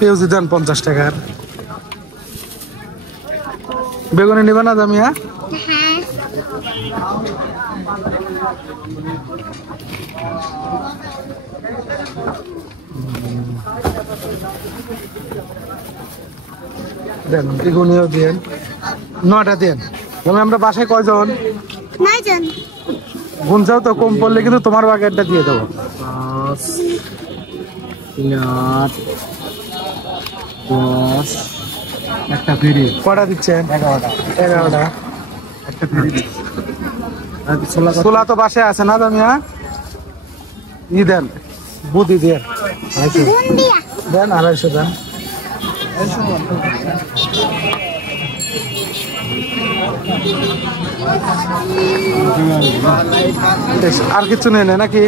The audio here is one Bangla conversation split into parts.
পেঁয়াজি দেন 50 টাকার। বেগুনি নিবে না জামিয়া? হ্যাঁ দেন বেগুনিও দেন। 9টা দেন। তুমি আমরা বাসায় কয়জন? 9 জন। গুনছাও তো কম পড়লে কিন্তু তোমার বাগেরটা দিয়ে দেবো। 5 10 একটা ফ্রি। কটা দিচ্ছেন? 11টা। একটা ফ্রি। ছোলা তো বাসায় আছে না জামিয়া? ই দেন বুদ্ধি দেন। বুন্দিয়া দেন 250 দেন। আর কিছু নেই না নাকি?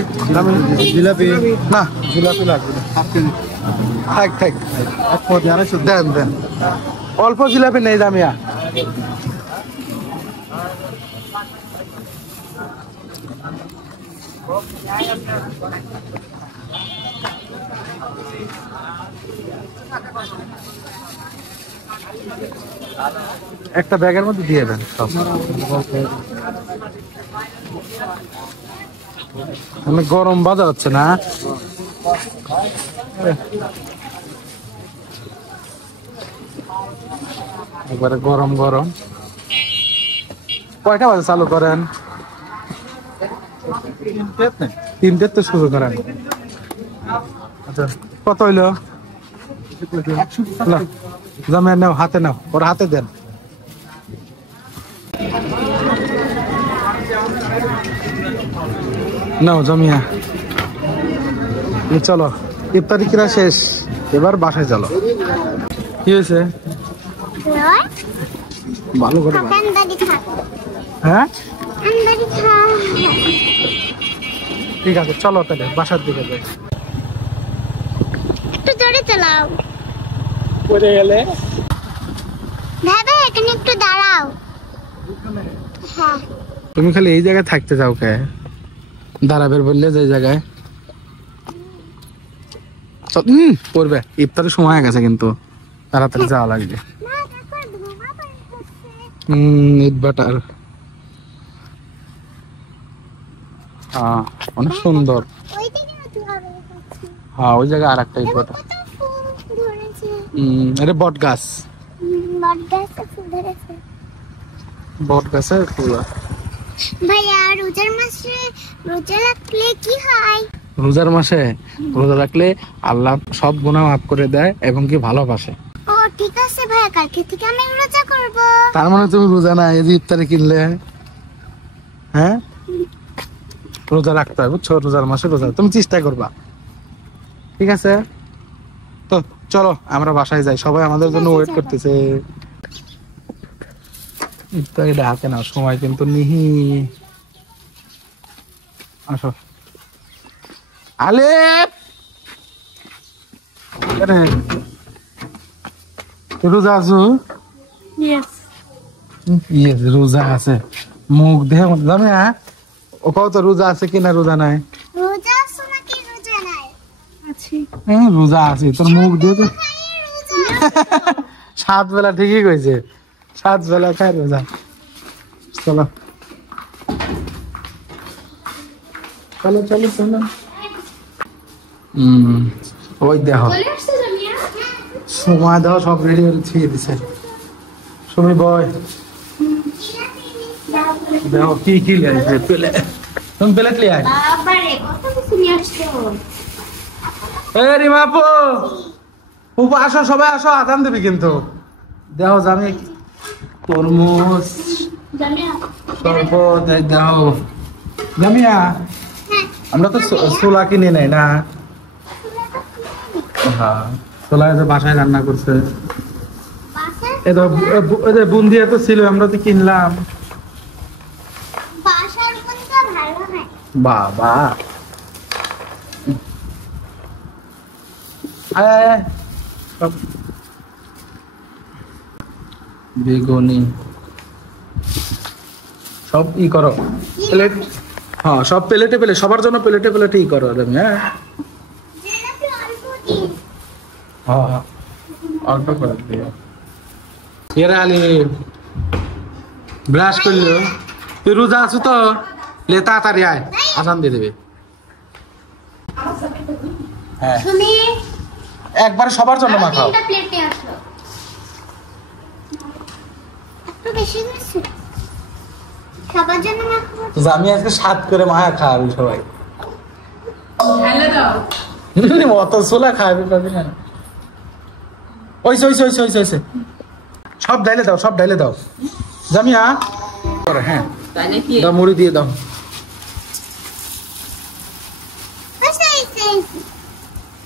জিলাপি না, জিলাপি লাগবে না। থাক থাক দেন দেন। অল্প জিলাপি নেই জামিয়া। একটা ব্যাগের মধ্যে দিয়ে দেন সব। অনেক গরম বাজার হচ্ছে না? একবারে গরম গরম। কয়টা বাজে চালু করেন? 3টে তো শুরু করেন। আচ্ছা কত হইলো? জামিয়া নাও, হাতে নাও, ওর হাতে দেন। নাও জামিয়া, চলো ইফতারি কিরা শেষ, এবার বাসায় চলো। কি হয়েছে? ভালো করে হ্যাঁ ঠিক আছে, চলো তাহলে বাসার দিকে যাই। একটু জোরে চালাও। পড়ে গেলে দাদা এখানে একটু দাঁড়াও। হ্যাঁ তুমি খালি এই জায়গায় থাকতে চাও কে? দাঁড়াবের বললে যে জায়গায় পড়বে। ইফতারের সময় হয়ে গেছে কিন্তু তাড়াতাড়ি যাওয়া লাগবে। ইট বাটার অনেক সুন্দর। হ্যাঁ ওই জায়গায় আর একটা ইট বাটার। আরে বট গাছ, বট গাছে ফুল। ভাইয়া রোজার মাসে রোজা রাখলে কি হয়? রোজার মাসে রোজা রাখলে আল্লাহ সব গুনাহ মাফ করে দেয় এবং কি ভালোবাসে। ও ঠিক আছে ভাইয়া, কালকে থেকে আমি রোজা করব। তার মানে তুমি রোজা না, এই যে ইফতারে কিনলে হ্যাঁ রোজা রাখতে হয় বুঝছো? রোজার মাসে রোজা তুমি চেষ্টা করবা, ঠিক আছে? তো চলো আমরা বাসায় যাই, সবাই আমাদের জন্য ওয়েট করতেছে। ইফতারিটা হাতে নাও, সময় কিন্তু নিহি। আসো আলেপ, রোজা আছো? ইয়েস রোজা আছে। মুখ দেহ জানে ও কত রোজা আছে কিনা রোজা নাই? রোজা আছো নাকি রোজা নাই? আছি। হ্যাঁ রোজা আছে, তোর মুখ দিয়ে তো 7 বেলা ঠিকই কইছে, 7 বেলা খায় রোজা। চলো চলো চলো চলো। ওই দেখো সময় দাও, সব রেডি করে ছিঁড়ে দিছে। সুমি বয় দেখো কি কি লিয়েছে পেলে। তুমি প্লেট লিয়ে আয়। বাবারে কত কিছু নিয়ে আসছো। এ রিমা আপু, উপু আসো, সবাই আসো, আদান দেবে কিন্তু। দেখো জামি তরমুজ শরবত দেখো জামিয়া। আমরা তো ছোলা কিনে নেই না। হ্যাঁ ছোলা বাসায় রান্না করছে। বুন্দিয়া তো ছিল, আমরা তো কিনলাম। বাবা বেগুনি সব ই করো প্লেট। হ্যাঁ সব প্লেটে প্লেটে, সবার জন্য প্লেটে প্লেটে ই করো তুমি। হ্যাঁ অল্প করে দিও এরা আলি ব্রাশ করলো তুই রোজা আছো তো লে তাড়াতাড়ি আয় আসান দিয়ে দেবে হ্যাঁ তুমি একবারে সবার জন্য মাখাও তিনটা প্লেট নিয়ে আসো একটু বেশি হয়েছে সবার জন্য মাখবো তো আমি আজকে 7 করে মায়া খাওয়াবি সবাই ঢালে দাও অত ছোলা খাওয়াবি পাবি না ওইসে ওইসে ওইসে ওইসে ওইসে সব ডাইলে দাও সব ডাইলে দাও জামিয়া করে হ্যাঁ তাই নাকি দাও মুড়ি দিয়ে দাও আচ্ছা আচ্ছা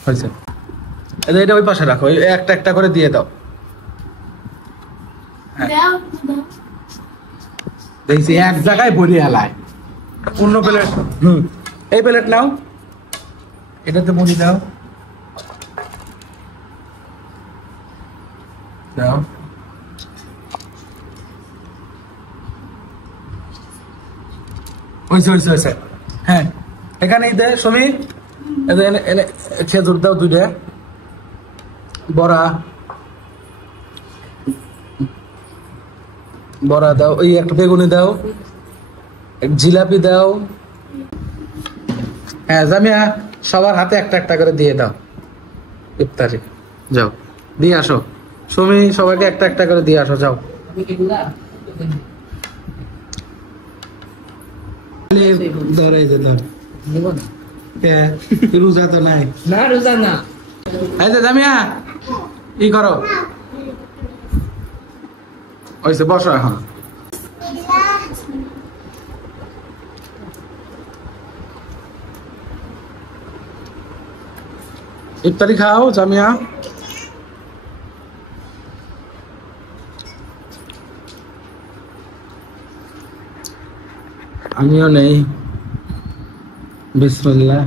হয়েছে এটা ওই পাশে রাখো এই একটা একটা করে দিয়ে দাও দাও দেখছি এক জায়গায় ভরিয়ে এলায় অন্য প্লেট এই প্লেট নাও এটাতে মুড়ি দাও দাও ওইসে ওইসে ওইসে হ্যাঁ এখানেই দে সমী এনে এনে খেজুর দাও 2টা বড়া বড়া দাও ওই একটা বেগুনি দাও জিলাপি দাও হ্যাঁ জামিয়া সবার হাতে একটা একটা করে দিয়ে দাও ইফতারি যাও দিয়ে আসো সুমি সবাইকে একটা একটা করে দিয়ে আসো যাও ধরে যে ধর নিব না রোজা তো নাই না রোজা না এই যে জামিয়া ই করো ওইসে বসো এখন ইফতারি খাও জামিয়া আমিও নেই বিসমিল্লাহ